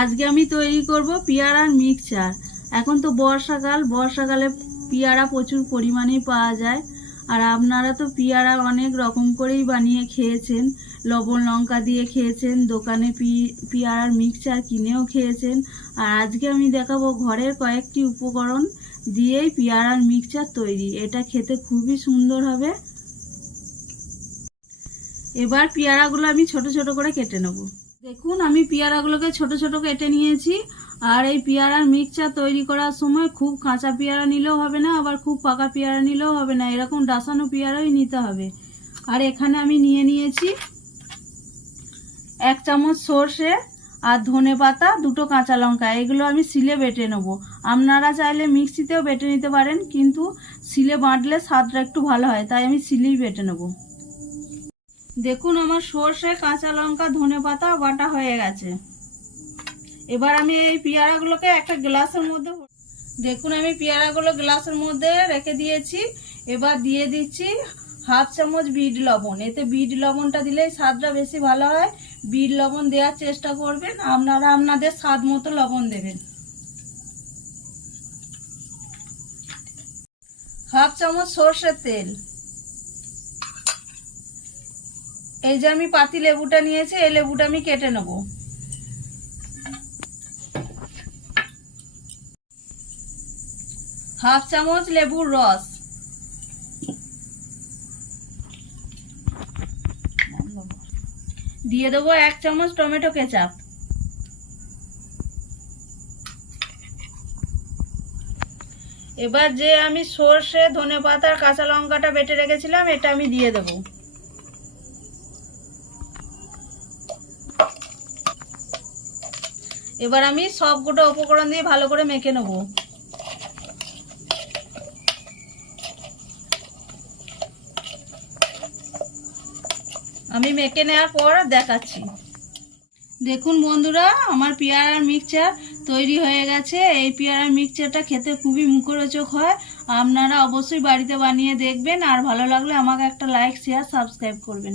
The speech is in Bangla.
আজকে আমি তৈরি করব পেয়ারার মিক্সচার। এখন তো বর্ষাকালে পেয়ারা প্রচুর পরিমাণেই পাওয়া যায়। আর আপনারা তো পেয়ারা অনেক রকম করেই বানিয়ে খেয়েছেন, লবণ লঙ্কা দিয়ে খেয়েছেন, দোকানে পেয়ারার মিক্সচার কিনেও খেয়েছেন। আর আজকে আমি দেখাবো ঘরের কয়েকটি উপকরণ দিয়েই পেয়ারার মিক্সচার তৈরি। এটা খেতে খুবই সুন্দর হবে। এবার পেয়ারাগুলো আমি ছোট ছোট করে কেটে নেব। দেখুন, আমি পেয়ারাগুলোকে ছোট ছোট কেটে নিয়েছি। আর এই পেয়ারার মিক্সচার তৈরি করার সময় খুব কাঁচা পেয়ারা নিলেও হবে না, আবার খুব পাকা পেয়ারা নিলেও হবে না, এরকম ডাসানো পেয়ারাই নিতে হবে। আর এখানে আমি নিয়ে নিয়েছি 1 চামচ সর্ষে আর ধনে পাতা, 2টো কাঁচা লঙ্কা। এগুলো আমি শিলে বেটে নেব। আপনারা চাইলে মিক্সিতেও বেটে নিতে পারেন, কিন্তু শিলে বাটলে স্বাদটা একটু ভালো হয়, তাই আমি শিলেই বেটে নেব। দেখুন, আমার সর্ষে, কাঁচা লঙ্কা, ধনে পাতা বাটা হয়ে গেছে। এবার আমি এই পেয়ারাগুলোকে একটা গ্লাসের মধ্যে, দেখুন আমি পেয়ারাগুলো গ্লাসের মধ্যে রেখে দিয়েছি। এবার দিয়ে দিচ্ছি 1/2 চামচ বিট লবণ। এতে বিট লবণটা দিলে স্বাদটা বেশি ভালো হয়। বিট লবণ দেওয়ার চেষ্টা করবেন, আপনারা আপনাদের স্বাদ মতো লবণ দেবেন। 1/2 চামচ সর্ষের তেল। এই যে আমি পাতি লেবুটা নিয়েছি, এই লেবুটা আমি কেটে নেব। 1/2 চামচ লেবুর রস। দিয়ে দেবো 1 চামচ টমেটো কেচাপ। এবার যে আমি সর্ষে, ধনে পাতা আর কাঁচা লঙ্কাটা বেটে রেখেছিলাম, এটা আমি দিয়ে দেবো। এবার আমি সবকটা উপকরণ দিয়ে ভালো করে মেখে নেব। আমি মেখে নেওয়ার পর দেখাচ্ছি। দেখুন বন্ধুরা, আমার পেয়ারার মিক্সচার তৈরি হয়ে গেছে। এই পেয়ারার মিক্সচারটা খেতে খুবই মুখরোচক হয়। আপনারা অবশ্যই বাড়িতে বানিয়ে দেখবেন। আর ভালো লাগলে আমাকে একটা লাইক, শেয়ার, সাবস্ক্রাইব করবেন।